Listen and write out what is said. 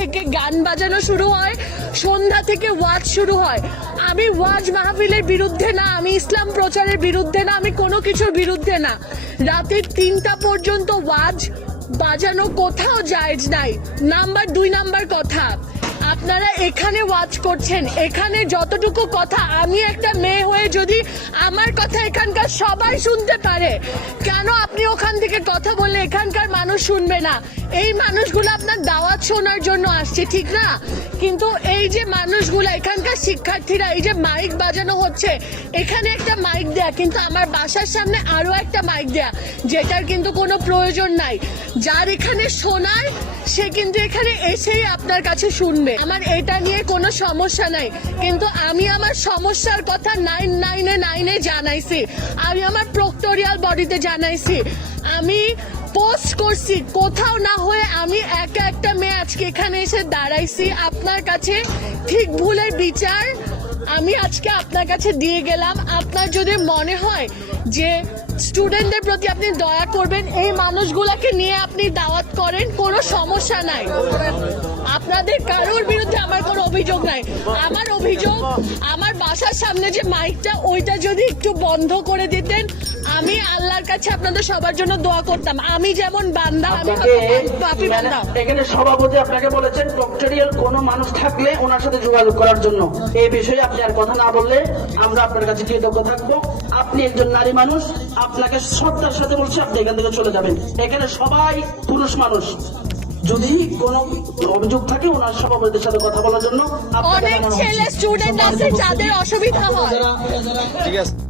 থেকে গান বাজানো শুরু হয়, সন্ধ্যা থেকে ওয়াজ শুরু হয়। আমি ওয়াজ মাহফিলের বিরুদ্ধে না, আমি ইসলাম প্রচারের বিরুদ্ধে না, আমি কোনো কিছুর বিরুদ্ধে না। রাতের তিনটা পর্যন্ত ওয়াজ বাজানো কোথাও জায়েজ নাই। নাম্বার দুই, নাম্বার কথা। আপনারা এখানে ওয়াচ করছেন। এখানে যতটুকু কথা, আমি একটা মেয়ে হয়ে যদি আমার কথা এখানকার সবাই শুনতে পারে, কেন আপনি ওখান থেকে কথা বললে এখানকার মানুষ শুনবে না? এই মানুষগুলো আপনার দাওয়াত শোনার জন্য আসছে, ঠিক না? কিন্তু এই যে মানুষগুলো, এখানকার শিক্ষার্থীরা, এই যে মাইক বাজানো হচ্ছে, এখানে একটা মাইক দেয়া, কিন্তু আমার বাসার সামনে আরও একটা মাইক দেয়া, যেটার কিন্তু কোনো প্রয়োজন নাই। যার এখানে শোনায় সে কিন্তু এখানে এসেই আপনার কাছে শুনবে। আমার এটা নিয়ে কোনো সমস্যা নাই। কিন্তু আমি আমার সমস্যার কথা নাইন নাইনে নাইনে জানাইছি। আমি আমার প্রক্টোরিয়াল বডিতে জানাইছি। আমি পোস্ট করছি। কোথাও না হয়ে আমি একা একটা মেয়ে আজকে এখানে এসে দাঁড়াইছি। আপনার কাছে ঠিক ভুলের বিচার আমি আজকে আপনার কাছে দিয়ে গেলাম। আপনার যদি মনে হয় যে স্টুডেন্টদের প্রতি আপনি দয়া করবেন, এই মানুষগুলোকে নিয়ে আপনি দাওয়াত করেন, কোনো সমস্যা নাই। আপনাদের কারোর বিরুদ্ধে আমার কোনো অভিযোগ নাই। আমার অভিযোগ, আমার বাসার সামনে যে মাইকটা ওইটা যদি একটু বন্ধ করে দিতেন আমি আল্লাহর কাছে আপনাদের সবার জন্য দোয়া করতাম। আমি যেমন বান্দা আমি পাপি বান্দা। এখানে সভাপতি আপনাকে বলেছেন প্রক্টোরিয়াল কোনো মানুষ থাকলে ওনার সাথে যোগাযোগ করার জন্য। এই বিষয়ে আপনি আর কথা না বললে আমরা আপনার কাছে কৃতজ্ঞ থাকব। আপনি একজন নারী মানুষ আপনাকে শ্রদ্ধার সাথে বলছি আপনি এখান থেকে চলে যাবেন। এখানে সবাই পুরুষ মানুষ। যদি কোনো অভিযোগ থাকে ওনার সভাপতির সাথে কথা বলার জন্য অনেক ছেলে স্টুডেন্ট আছে যাদের অসুবিধা হয়। ঠিক আছে।